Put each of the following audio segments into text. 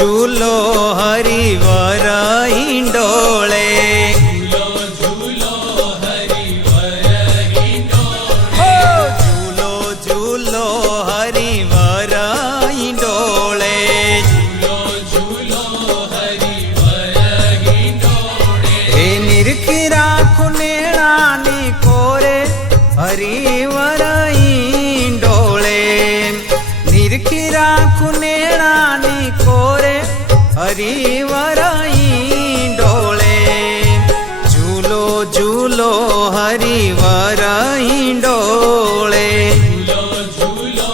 झूलो हरिवर हिंडोळे झूलो हरिवर हिंडोळे झूलो झूलो हरिवर हिंडोळे झूलो हरिवर हिंडोळे हे निरखिरा खुनेणानी कोरे हरिवर हिंडोळे निरखिरा खुनेणानी कोरे हरिवर हिंडोळे झूलो झूलो हरिवर हिंडोळे झूलो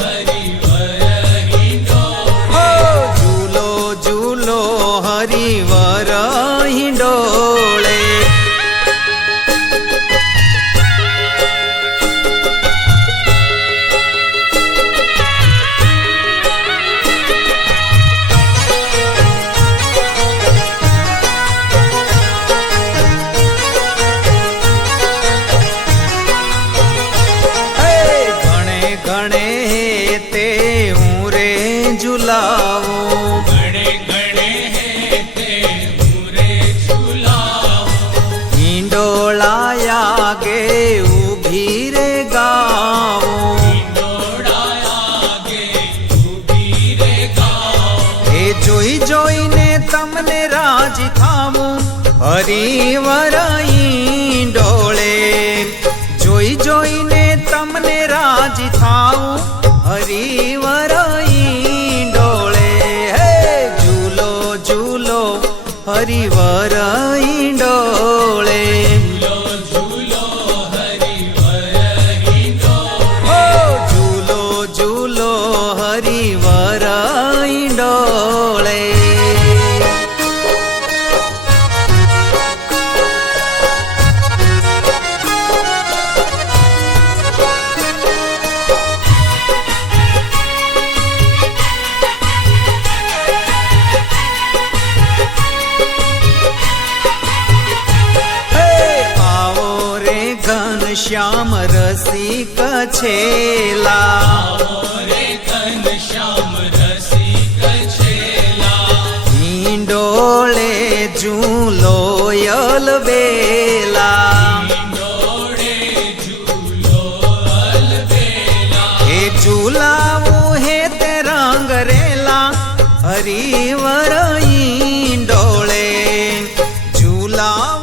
हरिवर हिंडोळे झूलो झूलो हरिवर हिंडोळे झुलावो घणे घणे हे ते मुरे झुलावो हिंडोळाया गे उभी रे गावो हिंडोळाया गे उभी रे गावो हे જોઈ જોઈને તમને રાજી થાવું હરિવર હિંડોળે જોઈ જોઈને તમને રાજી થાવું હરિવર हरिवर हिंडोळे झूलो हरिवर हिंडोळे झूलो झूलो हरिवर हिंडोळे श्याम रसिक छेला रे घनश्याम रसिक छेला हिंडोळे झूलो अलबेला हिंडोळे झूलो अलबेला हे झूलावू हे ते रंगरेला हरिवर हिंडोळे झूलावू